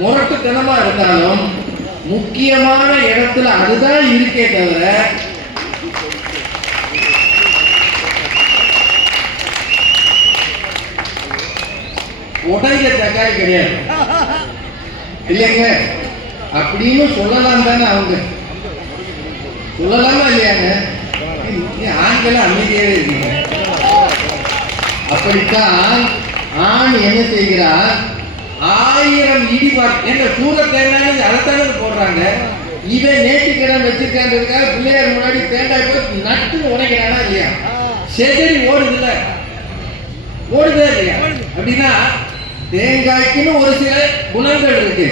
முரட்டுத்தனமா இருந்தாலும் முக்கியமான இடத்துல அதுதான் இருக்கே தவிர உடைஞ்ச தக்காளி கிடையாது இல்லைங்க. அப்படின்னு சொல்லலாம் தானே, அவங்க சொல்லலாமா இல்லையாங்க? ஆண்களை அமைதியாவே இருக்கீங்க. அப்படித்தான் ஆண் என்ன செய்கிறார், 1000 இடிபாடு என்ற சூர தேங்காய் அதைத்தானே போடுறாங்க. இவன் நேற்றுக்கிழமை வச்சிருக்கான்றதுக்காக பிள்ளையார் முன்னாடி தேங்காய் போய் நட்டு உடைக்கிறானா இல்லையா? செதறி ஓடுதுல்ல, ஓடுதா இல்லையா? அப்படின்னா தேங்காய்க்குன்னு ஒரு சில குணங்கள் இருக்கு,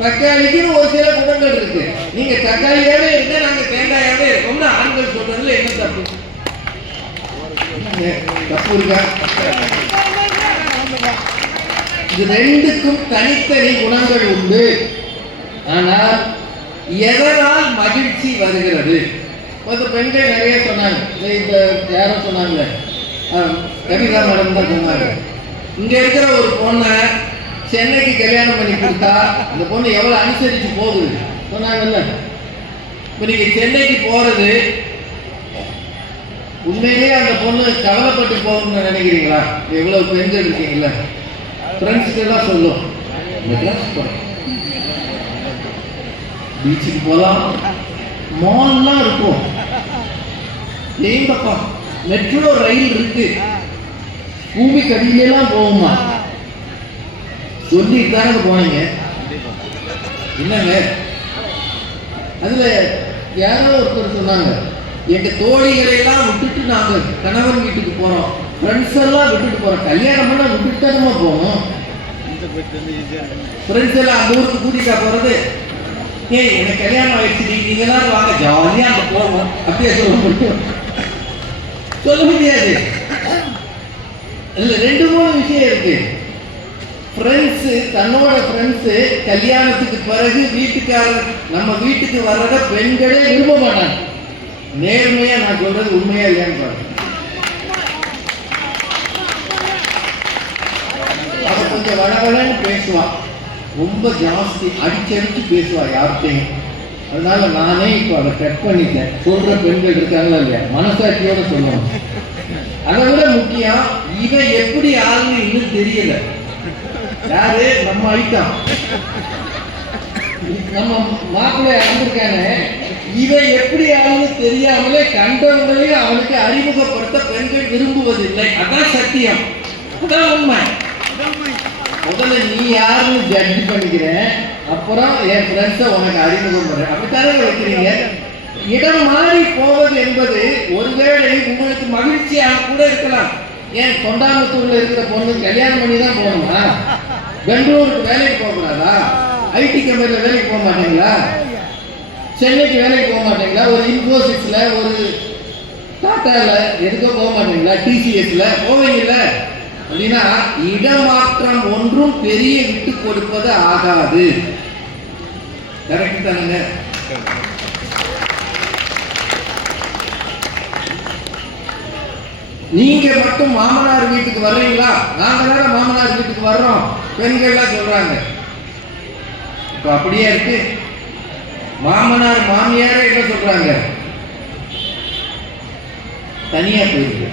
தக்காளிக்குன்னு ஒரு சில குணங்கள் இருக்கு. நீங்க தக்காளியாவே இருந்தா நாங்க தேங்காயாவே இருக்கோம்னு ஆண்கள் சொல்றதுல என்ன தப்பு? தப்பு இருக்கா? இது ரெண்டுக்கும் தனித்தனி குணங்கள் உண்டு. ஆனால் எதனால் மகிழ்ச்சி வருகிறது? பெண்கள் நிறைய சொன்னாங்க. இந்த யாரும் சொன்னாங்க, கவிதா மேடம் தான் சொன்னாங்க. இங்க இருக்கிற ஒரு பொண்ணை சென்னைக்கு கல்யாணம் பண்ணி கொடுத்தா அந்த பொண்ணு எவ்வளவு அனுசரிச்சு போகுது சொன்னாங்கல்ல. இப்ப நீங்க சென்னைக்கு போறது உண்மையிலேயே அந்த பொண்ணு கவலைப்பட்டு போகணும்னு நினைக்கிறீங்களா? எவ்வளவு பெண்கள் இருக்கீங்களா? ஃப்ரெண்ட்ஸ்க்கு எல்லாம் சொல்லும், பீச்சுக்கு போகலாம், மால்லாம் இருக்கும், ஏங்கப்பா மெட்ரோ ரயில் இருக்கு, பூமிக்கு அடியிலாம் போகுமா சொல்லிட்டு தானே போனீங்க. என்னங்க அதுல யாரோ ஒருத்தர் சொன்னாங்க, எங்க தோழிகளை எல்லாம் விட்டுட்டு நாங்க கணவன் வீட்டுக்கு போறோம், ஃப்ரெண்ட்ஸ் எல்லாம் விட்டுட்டு போறோம். கல்யாணம் பண்ணா விட்டுட்டு தானே போகணும். ஃப்ரெண்ட்ஸ் எல்லாம் அந்த ஊருக்கு கூட்டிட்டா போறது. ஏய் எனக்கு கல்யாணம் ஆயிடுச்சு, நீங்க எல்லாரும் வாங்க ஜாலியா அங்க போவோம் அப்படியே சொல்ல முடியும்? சொல்ல முடியாது. இதுல 2-3 விஷயம் இருக்கு. ஃப்ரெண்ட்ஸ் தன்னோட ஃப்ரெண்ட்ஸ் கல்யாணத்துக்கு பிறகு வீட்டுக்காரர் நம்ம வீட்டுக்கு வர்றத பெண்களே விரும்ப மாட்டாங்க. நேர்மையா நான் சொல்றது உண்மையா இல்லையான்னு பாருங்க. அவ கொஞ்சம் வளவளன்னு பேசுவான், ரொம்ப ஜாஸ்தி அடிச்சடிச்சு பேசுவா யார்கிட்டையும். அதனால நானே இப்போ அதை கட் பண்ணிட்டேன். சொல்ற பெண்கள் இருக்காங்களா இல்லையா, மனசாட்சியோட சொல்லணும். அதை விட முக்கியம், இவன் எப்படி ஆளுன்னு இன்னும் தெரியல. யாரு? நம்ம ஐட்டம், நம்ம மாப்பிள்ளை அறிஞ்சிருக்கானே, இவன் எப்படி ஆளுன்னு தெரியாமலே கண்டவங்களையும் அவனுக்கு அறிமுகப்படுத்த பெண்கள் விரும்புவதில்லை. அதான் சத்தியம், அதான் உண்மை. முதல்ல நீ யாருன்னு ஜட்ஜ் பண்ணிக்கிறேன், அப்புறம் என் ஃப்ரெண்ட்ஸை உனக்கு அறிமுகம் பண்றேன். அப்படித்தானே வைக்கிறீங்க. இடம் மாறி போவது என்பது ஒருவேளை உங்களுக்கு மகிழ்ச்சியாக கூட இருக்கலாம். ஏன் தொண்டாமுத்தூர்ல இருக்கிற பொண்ணு கல்யாணம் பண்ணி தான் போகணுமா? பெங்களூருக்கு வேலைக்கு போகக்கூடாதா? ஐடி கம்பெனியில் வேலைக்கு போக மாட்டீங்களா? சென்னைக்கு வேலைக்கு போக மாட்டீங்களா? ஒரு இன்ஃபோசிஸ்ல, ஒரு டாட்டால எதுக்கோ போக மாட்டீங்களா? டிசிஎஸ்ல போவீங்கல்ல? அப்படின்னா இடமாற்றம் ஒன்றும் பெரிய விட்டு கொடுப்பது ஆகாது. கரெக்ட் தானுங்க? நீங்க மட்டும் மாமனார் வீட்டுக்கு வர்றீங்களா? நாங்க தானே மாமனார் வீட்டுக்கு வர்றோம் பெண்கள்லாம் சொல்றாங்க. இப்ப அப்படியே இருக்கு. மாமனார் மாமியாரே என்ன சொல்றாங்க? தனியா போயிருக்கு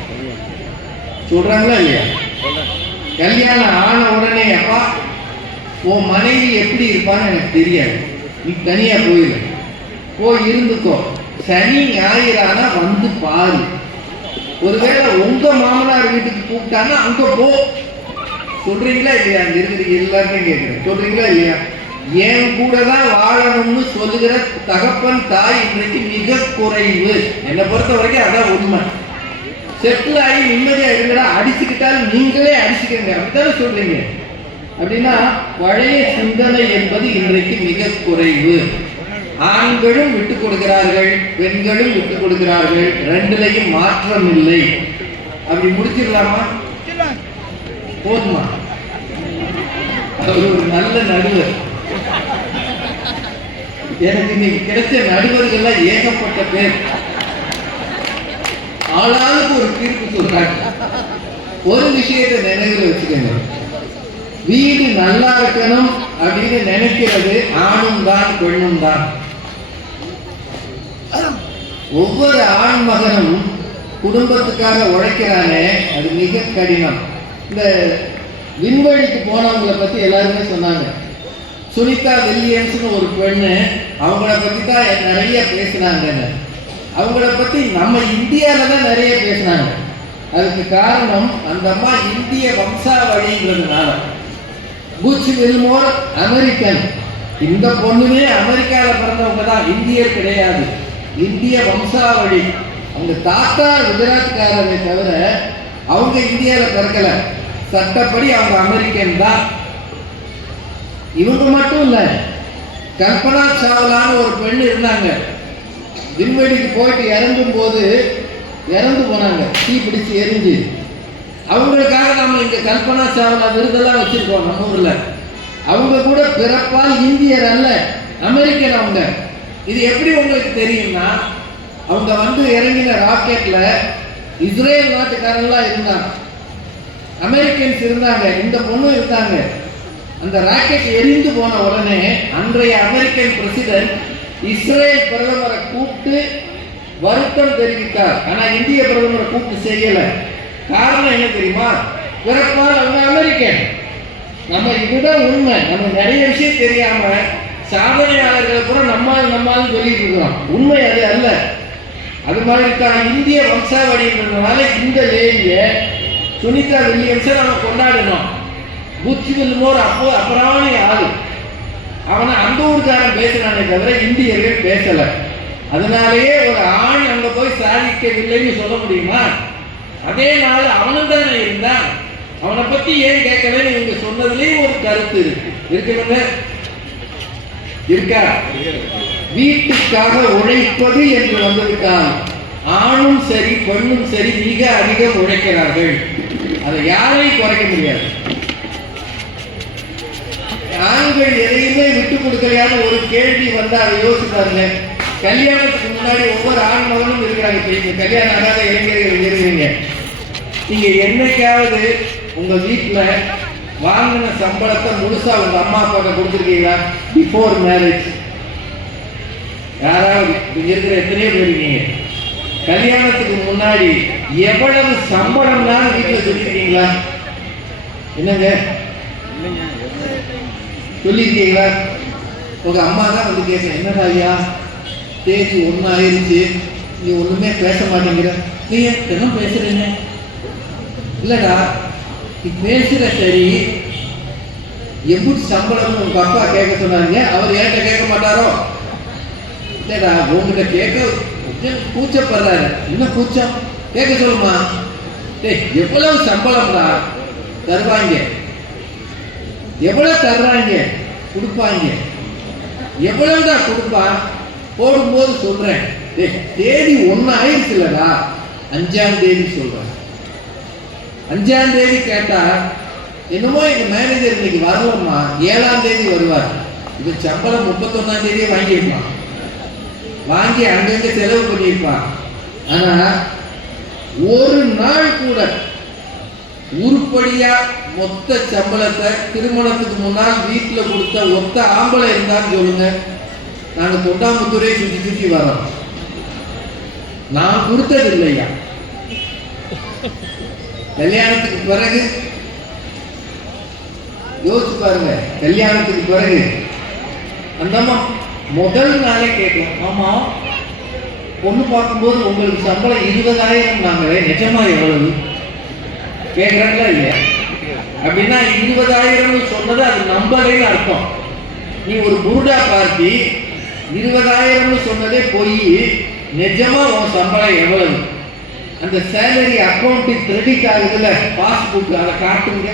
சொல்றாங்களா இல்லையா? கல்யாணம் ஆன உடனே, அப்பா உன் மனைவி எப்படி இருப்பான்னு எனக்கு தெரியாது, நீ தனியா போயிரு, போய் இருந்துக்கோ, சனி ஞாயிறானா வந்து பாரு. ஒருவேளை உங்க மாமனார் வீட்டுக்கு கூப்பிட்டானா அங்க போ. சொல்றீங்களா இல்லையா? அங்க இருக்கிற எல்லாருமே கேட்கிறேன், சொல்றீங்களா இல்லையா? என் கூட தான் வாழணும்னு சொல்லுகிற தகப்பன் தாய் இன்றைக்கு மிக குறைவு. என்னை பொறுத்த வரைக்கும் அதான் உண்மை. செட்டில் ஆகி நிம்மதியா இருக்கிறா, அடிச்சுக்கிட்டாலும் நீங்களே அடிச்சுக்கங்க அப்படித்தானே சொல்றீங்க. அப்படின்னா பழைய சிந்தனை என்பது இன்றைக்கு மிக குறைவு. ஆண்களும் விட்டுக் கொடுக்கிறார்கள், பெண்களும் விட்டுக் கொடுக்கிறார்கள், ரெண்டுலையும் மாற்றம் இல்லை. அப்படி முடிச்சிடலாமா? போதுமா? அவர் ஒரு நல்ல நடுவர். எனக்கு இன்னைக்கு கிடைச்ச நடுவர்கள் ஏகப்பட்ட பேர். ஆளாளுக்கு ஒரு தீர்ப்பு சொல்றாங்க. ஒரு விஷயத்தை நினைவில் வச்சுக்கோங்க, வீடு நல்லா இருக்கணும் அப்படின்னு அப்படின்னு நினைக்கிறது ஆணும் தான் பெண்ணும் தான். ஒவ்வொரு ஆண் மகனும் குடும்பத்துக்காக உழைக்கிறானே, அது மிக கடினம். இந்த விண்வெளிக்கு போனவங்களை பற்றி எல்லாருமே சொன்னாங்க. சுனிதா வில்லியம்ஸ்னு ஒரு பெண்ணு, அவங்கள பற்றி தான் நிறைய பேசினாங்க. அவங்கள பற்றி நம்ம இந்தியாவில் தான் நிறைய பேசினாங்க. அதுக்கு காரணம் அந்த அம்மா இந்திய வம்சாவழிங்கிறதுனால. புச் வில்மோர் அமெரிக்கன், இந்த பொண்ணுமே அமெரிக்காவில் பிறந்தவங்க தான், இந்தியர் கிடையாது, இந்திய வம்சாவழி. அவங்க தாத்தா குஜராத்காரரை தவிர அவங்க இந்தியாவில் பிறக்கல. சட்டப்படி அவங்க அமெரிக்கன் தான். இவங்க மட்டும் இல்லை, கல்பனா சாவ்லான்னு ஒரு பெண் இருந்தாங்க. விண்வெளிக்கு போயிட்டு இறங்கும் போது இறந்து போனாங்க, தீ பிடிச்சி எரிஞ்சு. அவங்களுக்காக நம்ம இங்கே கல்பனா சாவ்லா விருதெல்லாம் வச்சிருக்கோம் நம்ம ஊரில். அவங்க கூட பிறப்பால் இந்தியர் அல்ல, அமெரிக்கன் அவங்க. இது எப்படி உங்களுக்கு தெரியும்னா, அவங்க வந்து இறங்கின ராக்கெட்ல இஸ்ரேல் நாட்டுக்காரெல்லாம் இருந்தாங்க, அமெரிக்கன்ஸ் இருந்தாங்க, இந்த பொண்ணு இருந்தாங்க. அந்த ராக்கெட் எரிந்து போன உடனே அன்றைய அமெரிக்கன் பிரசிடென்ட் இஸ்ரேல் பிரதமரை கூப்பிட்டு வருத்தம் தெரிவித்தார். ஆனா இந்திய பிரதமரை கூப்பிட்டு செய்யல. காரணம் என்ன தெரியுமா? பிறப்பால் அவங்க அமெரிக்கன். நம்ம இதுதான் உண்மை. நம்ம நிறைய விஷயம் தெரியாம சாதனையாளர்களை கூட நம்மால் சொல்லிட்டு இருக்கிறோம். உண்மை அது அல்ல. அது மாதிரி தான் இந்திய வம்சாவழின்றதுனால இந்த லேடிய சுனிதா வில்லியம்ஸை நம்ம கொண்டாடணும். புச் வில்மோர் அப்புறானே ஆளு. அவனை அந்த ஊருக்காரன் பேசுறானே தவிர இந்தியர்கள் பேசல. அதனாலேயே ஒரு ஆண் அங்க போய் சாதிக்கவில்லைன்னு சொல்ல முடியுமா? அதே நாள் அவனும் தானே இருந்தான். அவனை பத்தி ஏன் கேட்கலன்னு இவங்க சொன்னதுலேயும் ஒரு கருத்து இருக்குங்க. இருக்கா? வீட்டுக்காக உழைப்பது என்று வந்திருக்கான். ஆணும் சரி பெண்ணும் சரி மிக அதிகம் உழைக்கிறார்கள். அதை யாரையும் குறைக்க முடியாது. ஆண்கள் எதையுமே விட்டு கொடுக்கலையான ஒரு கேள்வி வந்தா அதை யோசிப்பாருங்க. கல்யாணத்துக்கு முன்னாடி ஒவ்வொரு ஆண் மகனும் இருக்கிறாங்க. இப்ப கல்யாணம் ஆகாத இளைஞர்கள் இருக்கிறீங்க. நீங்க என்னைக்காவது உங்க வீட்டுல வாங்கின சம்பளத்தை முழுசா உங்க அம்மா அப்பாட்ட கொடுத்துருக்கீங்களா? பிஃபோர் மேரேஜ் யாராவது இருக்கிற எத்தனையோ பேர் இருக்கீங்க. கல்யாணத்துக்கு முன்னாடி எவ்வளவு சம்பளம் தான் வீட்டுல சொல்லிருக்கீங்களா? என்னங்க சொல்லியிருக்கீங்களா? உங்க அம்மா தான் வந்து கேட்க, என்னடா ஐயா தேதி 1 ஆயிடுச்சு, நீ ஒண்ணுமே பேச மாட்டேங்கிற, நீ என்ன பேசுறீங்க? இல்லடா நீ பேசுற சரி, எப்படி சம்பளம் உங்க அப்பா கேட்க சொன்னாங்க, அவர் ஏன்ட்ட கேட்க மாட்டாரோ? இல்லடா உங்ககிட்ட கேட்க கூச்சப்படுறாரு. என்ன கூச்சம்? கேட்க சொல்லுமா? எவ்வளவு சம்பளம்டா தருவாங்க, எவ்வளவு தர்றாங்க, கொடுப்பாங்க, எவ்வளவுதான் கொடுப்பா போடும்போது சொல்றேன். தேதி 1 ஆயிடுச்சு இல்லடா, 5ஆம் தேதி சொல்றேன். 5ஆம் தேதி கேட்டா என்னமோ எங்க மேனேஜர் இன்னைக்கு வரலம்மா, 7ஆம் தேதி வருவார். இது சம்பளம் 31ஆம் தேதியே வாங்கியிருப்பான். வாங்கி அங்கங்க செலவு பண்ணியிருப்பான். ஆனா ஒரு நாள் கூட உருப்படியா மொத்த சம்பளத்தை திருமணத்துக்கு முன்னால் வீட்டுல கொடுத்த ஒத்த ஆம்பளை இருந்தான்னு சொல்லுங்க. நாங்க தொண்டாமுத்தூரே சுத்தி சுத்தி வரோம். நான் கொடுத்தது இல்லையா? கல்யாணத்துக்கு பிறகு யோசிச்சு பாருங்க. கல்யாணத்துக்கு பிறகு அந்த முதல் நாளே கேட்கலாம், ஆமா பொண்ணு பார்க்கும்போது உங்களுக்கு சம்பளம் 20,000 நாங்களே, நிஜமா எவ்வளவு கேட்கறாங்களா இல்லையா? அப்படின்னா 20,000 சொன்னது அது நம்பலைன்னு அர்த்தம். நீ ஒரு புருடா பார்ட்டி 20,000 சொன்னதே போய் நிஜமா உன் சம்பளம் எவ்வளவு? அந்த சேலரி அக்கௌண்ட்டுக்கு கிரெடிட் ஆகுதுல, பாஸ்புக் அதை காட்டுங்க.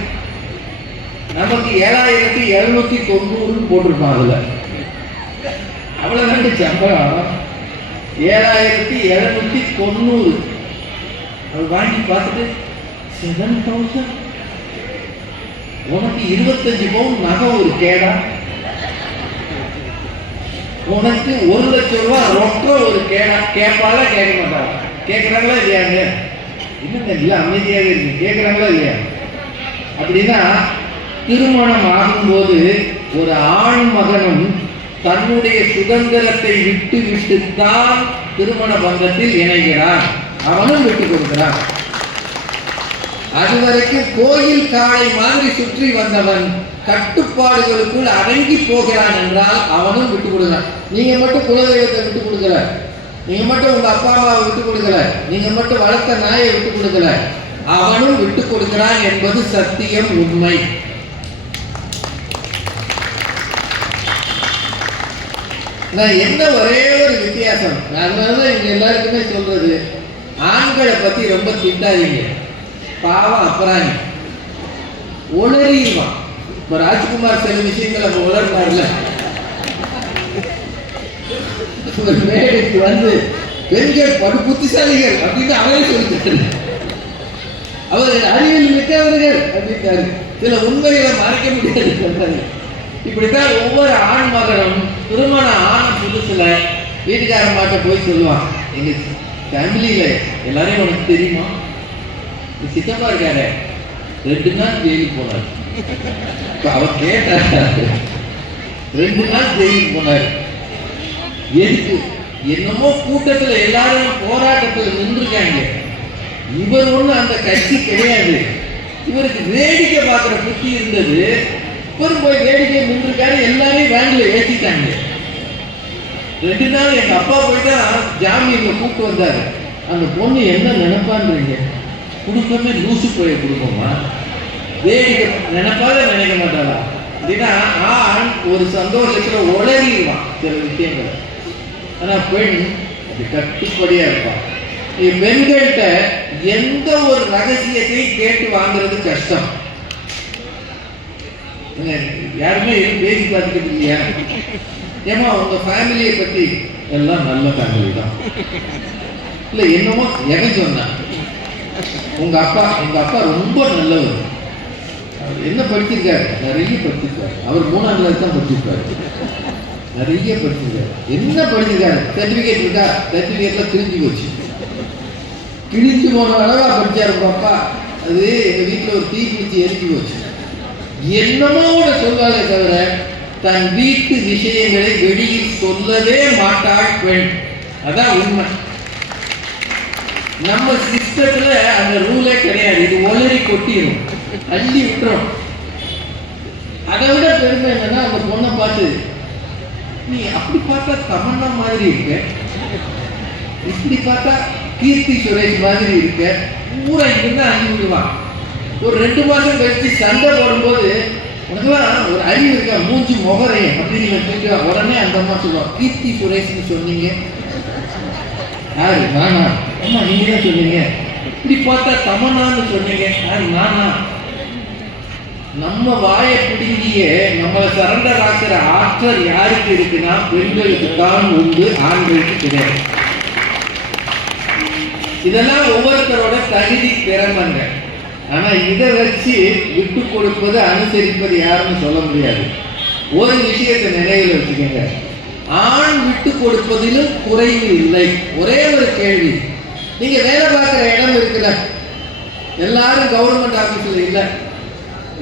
நமக்கு 7,790 போட்டிருப்பான். அதுல அவ்வளவு சம்பளம் 7,790. அது வாங்கி பார்த்துட்டு 7,000 உனக்கு 25 பவுன் நகை ஒரு கேடா, உனக்கு 1,00,000 ரூபாய் ரொக்க ஒரு கேடா. கேட்பால கேட்க மாட்டாங்க. கேட்கறாங்களா இல்லையாங்க? இன்னும் இல்லை, அமைதியாக இருக்கு. கேட்கறாங்களா இல்லையா? அப்படின்னா திருமணம் ஆகும்போது ஒரு ஆண் மகனும் தன்னுடைய சுதந்திரத்தை விட்டு விட்டுத்தான் திருமண பந்தத்தில் இணைகிறான். அவனும் விட்டு கொடுக்கிறான். அதுவரைக்கும் கோயில் காளை மாதிரி சுற்றி வந்தவன் கட்டுப்பாடுகளுக்குள் அடங்கி போகிறான் என்றால் அவனும் விட்டு கொடுக்கிறான். நீங்க மட்டும் குலதெய்வத்தை விட்டு கொடுக்கல, நீங்க மட்டும் உங்க அப்பா அம்மாவை விட்டு கொடுக்கல, நீங்க மட்டும் வளர்த்த நாயை விட்டு கொடுக்கல, அவனும் விட்டு கொடுக்கிறான் என்பது சத்தியம், உண்மை. நான் என்ன ஒரே ஒரு வித்தியாசம், அதனாலதான் இங்க எல்லாருக்குமே சொல்றது, ஆண்களை பத்தி ரொம்ப திட்டாதீங்க, பாவம் அப்புறாங்க உளறிடுவான். இப்ப ராஜ்குமார் சில விஷயங்கள் நம்ம உளர்னார்ல, மேடைக்கு வந்து பெண்கள் படு புத்திசாலிகள் அப்படின்னு அவரே சொல்லிட்டாரு, அவர் அறிவியல் மிக்கவர்கள் அப்படின்ட்டாரு. சில உண்மைகளை மறைக்க முடியாது சொல்றாரு. இப்படித்தான் ஒவ்வொரு ஆண் மகனும் திருமணம் ஆன புதுசுல வீட்டுக்காரம்மாட்ட போய் சொல்லுவான், எங்க ஃபேமிலியில எல்லாரையும் உனக்கு தெரியுமா, சித்தப்பா இருக்காரு 2 நாள் ஜெயிலுக்கு போனார். அவர் கேட்டார், 2 நாள் ஜெயிலுக்கு போனார் எதுக்கு? என்னமோ கூட்டத்துல எல்லாரும் போராட்டத்தில் நின்றுருக்காங்க, இவர் ஒண்ணு அந்த கட்சி கிடையாது, இவருக்கு வேடிக்கை பார்க்கிற புத்தி இருந்தது, இவர் போய் வேடிக்கை நின்றுருக்காரு, எல்லாரையும் வேன்ல ஏற்றிட்டாங்க. 2 நாள் எங்க அப்பா போயிட்டா ஜாமீன்ல கூப்பிட்டு வந்தாரு. அந்த பொண்ணு என்ன நினைப்பான்றீங்க, குடும்பமே லூசு போய குடும்பமா, வேடிக்கை நினைப்பாத நினைக்க மாட்டாளா அப்படின்னா ஆண் ஒரு சந்தோஷத்துல உளறிடுவான் சில விஷயங்கள். ஆனா பெண் அது கட்டுப்படியா இருப்பான். பெண்கள்கிட்ட எந்த ஒரு ரகசியத்தையும் கேட்டு வாங்குறது கஷ்டம். யாருமே எதுவும் பேசி பார்த்துக்கிட்டு இல்லையா? ஏமா உங்க ஃபேமிலியை பத்தி, எல்லாம் நல்ல ஃபேமிலி தான். இல்ல என்னமோ எவன் சொன்னான், உங்க அப்பா ரொம்ப நல்லவர், என்ன படிச்சிருக்காரு, நிறைய படிச்சிருக்காரு, அவர் 3ஆம் கிளாஸ் தான் படிச்சிருக்காரு, நிறைய படிச்சிருக்காரு. என்ன படிச்சிருக்காரு? சர்டிபிகேட் இருக்கா? சர்டிபிகேட்ல கிழிஞ்சு போச்சு, கிழிஞ்சு போன அளவா படிச்சாரு உங்க அப்பா, அது எங்க வீட்டுல ஒரு தீ பிடிச்சி எரிஞ்சு போச்சு. என்னமோ சொல்வாளே தவிர தன் வீட்டு விஷயங்களை வெளியில் சொல்லவே மாட்டாள் பெண். அதான் உண்மை. நம்ம சிஸ்டத்துல அந்த ரூலே கிடையாது. இது ஒளரி கொட்டிடும், அள்ளி விட்டுரும். அதை விட பெருமை என்னன்னா, அந்த பொண்ணை பார்த்து, நீ அப்படி பார்த்தா தமன்னா மாதிரி இருக்க, இப்படி பார்த்தா கீர்த்தி சுரேஷ் மாதிரி இருக்க, ஊரை இங்கிருந்து அள்ளி விடுவான். ஒரு 2 மாசம் கழிச்சு சண்டை போடும்போது, உனக்குலாம் ஒரு அறிவு இருக்கா, மூஞ்சி முகரையும் அப்படின்னு உடனே அந்த அம்மா சொல்லுவான், கீர்த்தி சுரேஷ்னு சொன்னீங்க. யாரு? நானா? அம்மா நீங்க தான் சொன்னீங்க. இப்படி பார்த்தா தமன்னான்னு சொன்னீங்க. யாரு? நானா? நம்ம வாயை பிடுங்கிய நம்மளை சரண்டர் ஆக்கிற ஆற்றல் யாருக்கு இருக்குன்னா பெண்களுக்கு தான் உண்டு, ஆண்களுக்கு கிடையாது. இதெல்லாம் ஒவ்வொருத்தரோட தகுதி திறமைங்க. ஆனா இதை வச்சு விட்டு கொடுப்பது அனுசரிப்பது யாருன்னு சொல்ல முடியாது. ஒரு விஷயத்தை நினைவில் வச்சுக்கோங்க, ஆண் விட்டு கொடுப்பதிலும் குறைவு இல்லை. ஒரே ஒரு கேள்வி, நீங்க வேலை பார்க்குற இடம் இருக்குல்ல, எல்லாரும் கவர்மெண்ட் ஆபீஸ்ல இல்லை,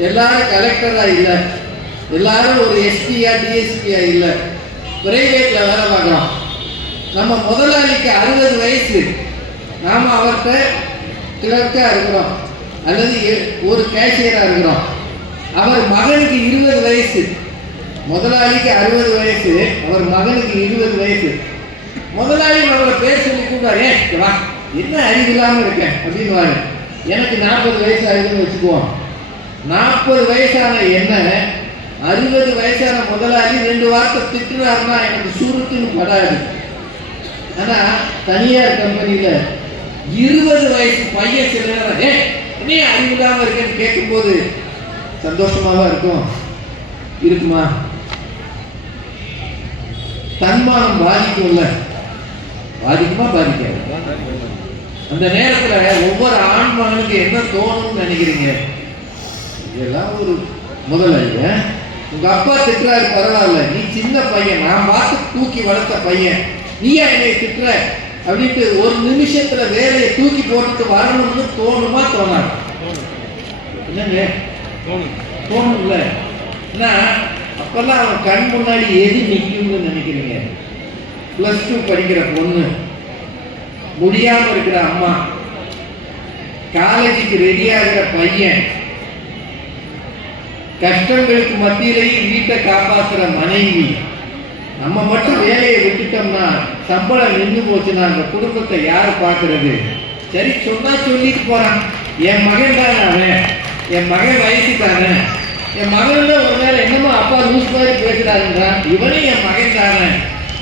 எல்லாரும் கலெக்டரா இல்லை, எல்லாரும் ஒரு எஸ்பியா டிஎஸ்பியா இல்லை, பிரைவேட்ல வேலை பார்க்குறோம். நம்ம முதலாளிக்கு 60 வயசு, நாம அவர்கிட்ட கிளர்க்கா இருக்கிறோம் அல்லது ஒரு கேஷியரா இருக்கிறோம். அவர் மகனுக்கு 20 வயசு, முதலாளிக்கு 60 வயசு, அவர் மகனுக்கு 20 வயசு. முதலாளி நம்மளை பேர் சொல்லி கூப்பிட்டாரு, வா என்ன அறிவில்லாம இருக்கேன் அப்படின்னு. எனக்கு 40 வயசு ஆகுதுன்னு வச்சுக்குவோம். 40 வயசான என்ன 60 வயசான முதலாளி 2 வார்த்தை திட்டுறாருன்னா எனக்கு சுருட்டுன்னு படாது. ஆனா தனியார் கம்பெனியில 20 வயசு பையன் சில நேரம் என்ன அறிவில்லாம இருக்கேன்னு கேட்கும்போது சந்தோஷமாவா இருக்கும்? இருக்குமா? தன்மானம் பாதிக்கும்ல, பாதிக்குமா பாதிக்காது? அந்த நேரத்துல ஒவ்வொரு ஆண் மகனுக்கு என்ன தோணும்னு நினைக்கிறீங்க? இதெல்லாம் ஒரு முதலாளி, உங்க அப்பா திட்டுறாரு பரவாயில்ல, நீ சின்ன பையன், நான் பார்த்து தூக்கி வளர்த்த பையன், நீயா என்னை திட்டுற அப்படின்ட்டு ஒரு நிமிஷத்துல வேலையை தூக்கி போட்டுட்டு வரணும்னு தோணுமா தோணாது? என்னங்க தோணும்ல? அப்ப இப்பெல்லாம் அவன் கண் முன்னாடி எது நிற்கும்னு நினைக்கிறீங்க? +2 படிக்கிற பொண்ணு, முடியாம இருக்கிற அம்மா, காலேஜுக்கு ரெடியாகிற பையன், கஷ்டங்களுக்கு மத்தியிலேயும் வீட்டை காப்பாற்றுற மனைவி. நம்ம மட்டும் வேலையை விட்டுட்டோம்னா, சம்பளம் நின்று போச்சுன்னா அந்த குடும்பத்தை யார் பார்க்கறது? சரி, சொன்னா சொல்லிட்டு போறான், என் மகன் தானே அவன், என் மகன் வயசு தானே, என் மகன் தான் ஒரு நேரம் என்னமோ அப்பா லூஸ் மாதிரி பேசுறாருன்றான், இவனே என் மகன் தானே,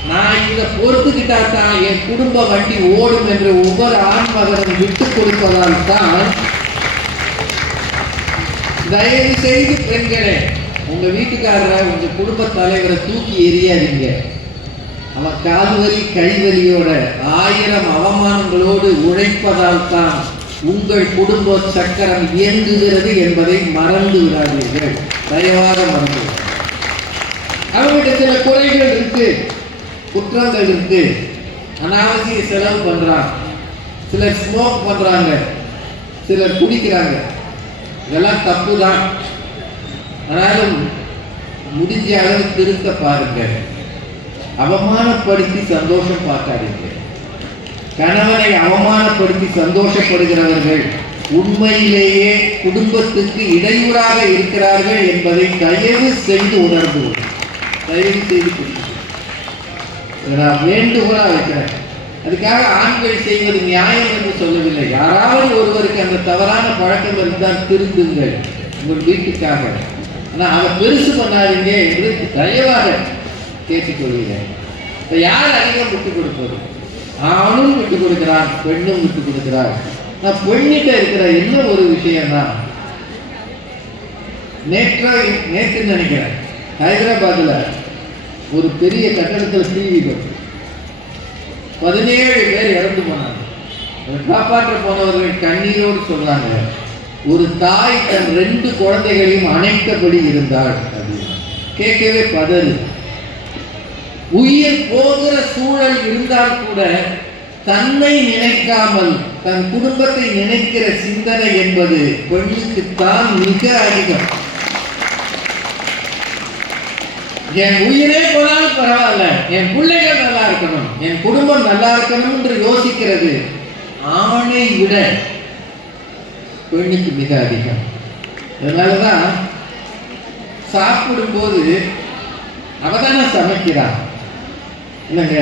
நான் இதை பொறுத்துக்கிட்டா தான் என் குடும்ப வண்டி ஓடும் என்று ஒவ்வொரு ஆண் மகனும் விட்டு கொடுப்பதால் தான். தயவு செய்து பெண்களே, உங்க வீட்டுக்காரரை, உங்க குடும்ப தலைவரை தூக்கி எறியாதீங்க. அவன் கால்வலி கைவலியோட 1000 அவமானங்களோடு உழைப்பதால் தான் உங்கள் குடும்ப சக்கரம் இயங்குகிறது என்பதை மறந்து விடாதீர்கள். தயவாக மறந்து. அவங்ககிட்ட சில குறைகள் இருக்கு, குற்றங்கள் இருக்கு. அனாவசிய செலவு பண்றாங்க, சிலர் ஸ்மோக் பண்றாங்க, சிலர் குடிக்கிறாங்க. இதெல்லாம் தப்பு தான். ஆனாலும் முடிஞ்ச அளவு திருத்த பாருங்க. அவமானப்படுத்தி சந்தோஷம் பார்க்காதீங்க. கணவனை அவமானப்படுத்தி சந்தோஷப்படுகிறவர்கள் உண்மையிலேயே குடும்பத்துக்கு இடையூறாக இருக்கிறார்கள் என்பதை தயவு செய்து உணர்ந்து, தயவு செய்து நான் வேண்டுகோளா வைக்கிறேன். அதுக்காக ஆண்கள் செய்வது நியாயம் என்று சொல்லவில்லை. யாராவது ஒருவருக்கு அந்த தவறான பழக்கம் இருந்தால் திருந்துங்கள் உங்கள் வீட்டுக்காக. ஆனால் அதை பெருசு பண்ணாதீங்க என்று தயவாக கேட்டுக்கொள்கிறேன். இப்போ யார் அதிகம் விட்டு கொடுப்பது? ஆணும் விட்டு கொடுக்கிறான், பெண்ணும் விட்டு கொடுக்கிறார். நான் பெண்ணிட்ட இருக்கிற என்ன ஒரு விஷயம்னா, நேற்று நினைக்கிறேன், ஹைதராபாத்தில் ஒரு பெரிய கட்டடத்தில் தீ விபத்து, 17 பேர் இறந்து போனாங்க. காப்பாற்ற போனவர்கள் கண்ணீரோடு சொல்றாங்க, ஒரு தாய் தன் 2 குழந்தைகளையும் அணைத்தபடி இருந்தாள் அப்படின்னு. கேட்கவே பதறு. உயிர் போகிற சூழல் இருந்தால் கூட தன்னை நினைக்காமல் தன் குடும்பத்தை நினைக்கிற சிந்தனை என்பது பெண்ணுக்குத்தான் மிக அதிகம். என் உயிரே போனாலும் பரவாயில்ல, என் பிள்ளைகள் நல்லா இருக்கணும், என் குடும்பம் நல்லா இருக்கணும் என்று யோசிக்கிறது ஆணை விட பெண்ணுக்கு மிக அதிகம். அதனாலதான் சாப்பிடும்போது அவதான சமைக்கிறான். இல்லைங்க,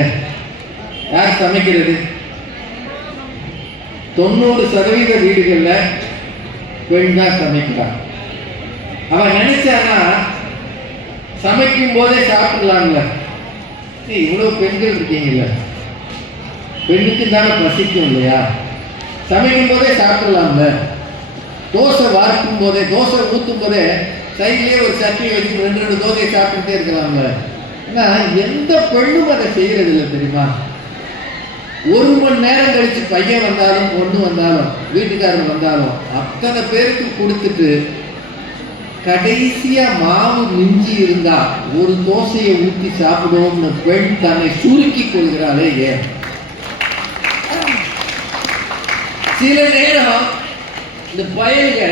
யார் சமைக்கிறது? 90% வீடுகள்ல பெண் தான் சமைக்கிறான். அவன் நினைச்சானா சமைக்கும் போதே சாப்பிடலாம்ல. இவ்வளவு பெண்கள் இருக்கீங்கல்ல, பெண்ணுக்கு தானே பசிக்கும் இல்லையா? சமைக்கும் போதே சாப்பிடலாம்ல. தோசை வார்க்கும் போதே, தோசை ஊற்றும் போதே சைட்லேயே ஒரு சட்னி வச்சு 2 தோசையை சாப்பிட்டுட்டே இருக்கலாம்ல. ஏன்னா எந்த பெண்ணும் அதை செய்யறது இல்லை தெரியுமா? 1 மணி நேரம் கழிச்சு பையன் வந்தாலும் பொண்ணு வந்தாலும் வீட்டுக்காரர் வந்தாலும் அத்தனை பேருக்கு கொடுத்துட்டு கடைசியா மாவு மிஞ்சி இருந்தா ஒரு தோசையை ஊற்றி சாப்பிடுவோம்னு பெண் தன்னை சுருக்கி கொள்கிறாளே ஏன்? சில நேரம் இந்த பயல்க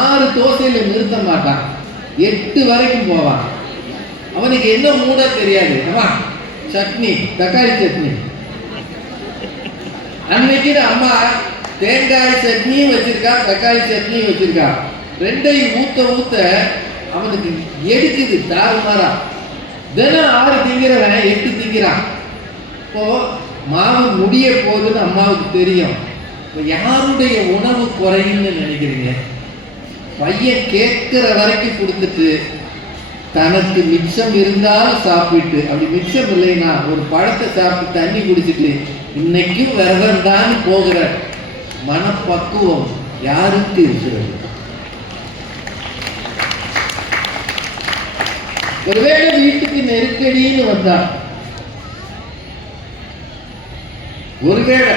6 தோசையில நிறுத்த மாட்டான், 8 வரைக்கும் போவான். அவனுக்கு என்ன மூட தெரியாது. சட்னி, தக்காளி சட்னி. அன்னைக்கு அம்மா தேங்காய் சட்னியும் வச்சிருக்கா, தக்காளி சட்னியும் வச்சிருக்கா. 2ஐயும் ஊத்த ஊத்த அவனுக்கு எடுக்குது தாறுமாறா. தினம் 6 திங்கிறவன் 8 திங்கிறான். இப்போ மாவு முடிய போகுதுன்னு அம்மாவுக்கு தெரியும். இப்போ யாருடைய உணவு குறையும்னு நினைக்கிறீங்க? பையன் கேட்கிற வரைக்கும் கொடுத்துட்டு தனக்கு மிச்சம் இருந்தாலும் சாப்பிட்டு, அப்படி மிச்சம் இல்லைன்னா ஒரு பழத்தை சாப்பிட்டு தண்ணி குடிச்சிட்டு இன்னைக்கும் விரதம் தான் போகிற மனப்பக்குவம் யாருக்கு இருக்கிறது? ஒருவேளை வீட்டுக்கு நெருக்கடின்னு வந்தா, ஒருவேளை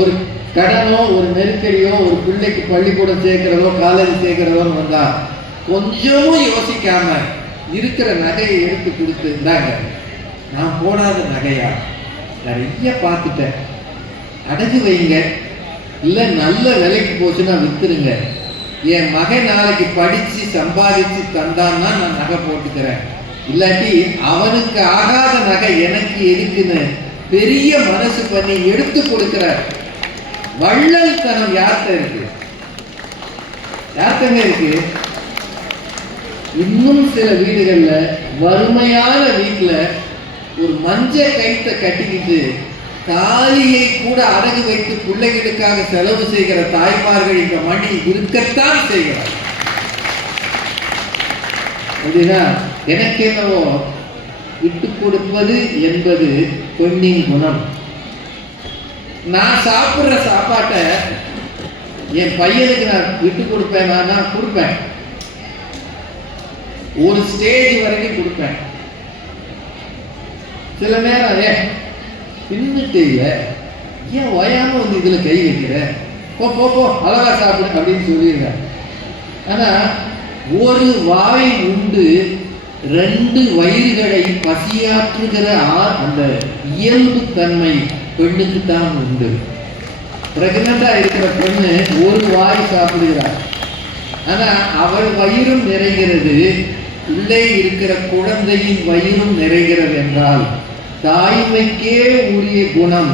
ஒரு கடனோ ஒரு நெருக்கடியோ, ஒரு பிள்ளைக்கு பள்ளிக்கூடம் சேர்க்கிறதோ காலேஜ் சேர்க்கிறதோன்னு வந்தா கொஞ்சமும் யோசிக்காம இருக்கிற நகையை எடுத்து கொடுத்து, இருந்தாங்க நான் போடாத நகையா, நிறைய பார்த்துட்டேன், அடகு வைங்க, இல்லை நல்ல விலைக்கு போச்சுன்னா வித்துருங்க, என் மகன் நாளைக்கு படிச்சு சம்பாதிச்சு தந்தான்னா நான் நகை போட்டுக்கிறேன், இல்லாட்டி அவனுக்கு ஆகாத நகை எனக்கு எதுக்குன்னு பெரிய மனசு பண்ணி எடுத்து கொடுக்கிற வள்ளல் தனம் யார்கிட்ட இருக்கு? யார்கிட்ட இருக்கு? இன்னும் சில வீடுகள்ல வறுமையான வீட்டுல ஒரு மஞ்ச கைத்தை கட்டிக்கிட்டு தாலியை கூட அடகு வைத்து பிள்ளைகளுக்காக செலவு செய்கிற தாய்மார்கள் இந்த மண்ணில் இருக்கத்தான் செய்கிறார். அப்படின்னா எனக்கு என்னவோ விட்டு கொடுப்பது என்பது பெண்ணின் குணம். நான் சாப்பிடுற சாப்பாட்டை என் பையனுக்கு நான் விட்டு கொடுப்பேன், நான் கொடுப்பேன், ஒரு ஸ்டேஜ் வரைக்கும் கொடுப்பேன். சில நேரம் பின்னுட்டு ஏன் ஓயாம வந்து இதுல கை வைக்கிற, போ போ போ அழகா சாப்பிடு அப்படின்னு சொல்லிடுறேன். ஆனா ஒரு வாய் உண்டு 2 வயிறுகளை பசியாற்றுகிற அந்த இயல்பு தன்மை பெண்ணுக்கு தான் உண்டு. பிரெக்னண்டா இருக்கிற பெண்ணு ஒரு வாய் சாப்பிடுகிறார், ஆனா அவள் வயிறும் நிறைகிறது, உள்ளே இருக்கிற குழந்தையின் வயிறும் நிறைகிறது என்றால் தாய்மைக்கே உரிய குணம்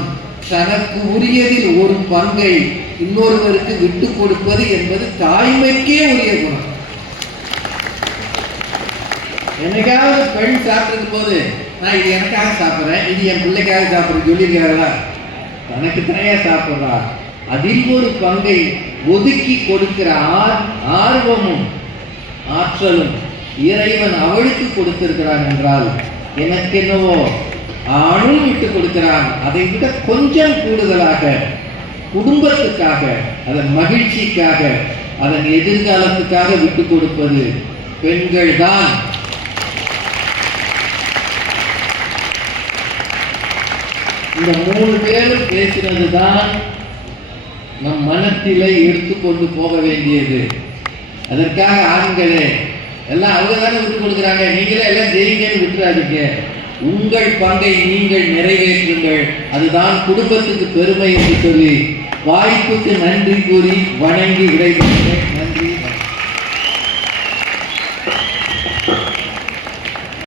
தனக்கு உரியதில் ஒரு பங்கை இன்னொருவருக்கு விட்டு கொடுப்பது என்பது தாய்மைக்கே உரிய குணம். என்னைக்காவது பெண் சாப்பிடும் போது நான் இது எனக்காக சாப்பிட்றேன், இது என் பிள்ளைக்காக சாப்பிட்றேன் சொல்லியிருக்கிறாரா? தனக்கு தனியா சாப்பிட்றா. அதில் ஒரு பங்கை ஒதுக்கி கொடுக்கிற ஆர்வமும் ஆற்றலும் இறைவன் அவளுக்கு கொடுத்திருக்கிறான் என்றால் எனக்கு என்னவோ ஆணும் விட்டு கொடுக்கிறான். அதை விட கொஞ்சம் கூடுதலாக குடும்பத்துக்காக, அதன் மகிழ்ச்சிக்காக, அதன் எதிர்காலத்துக்காக விட்டு கொடுப்பது பெண்கள் தான். இந்த 3 பேரும் பேசினது தான் நம் மனத்திலே எடுத்துக்கொண்டு போக வேண்டியது. அதற்காக ஆண்களே எல்லாம் அவங்க தானே விட்டு கொடுக்குறாங்க, நீங்களே எல்லாம் ஜெயிங்கன்னு விட்டுறாதீங்க. உங்கள் பங்கை நீங்கள் நிறைவேற்றுங்கள், அதுதான் குடும்பத்துக்கு பெருமை என்று சொல்லி வாய்ப்புக்கு நன்றி கூறி வணங்கி விடைபெறுகிறேன்.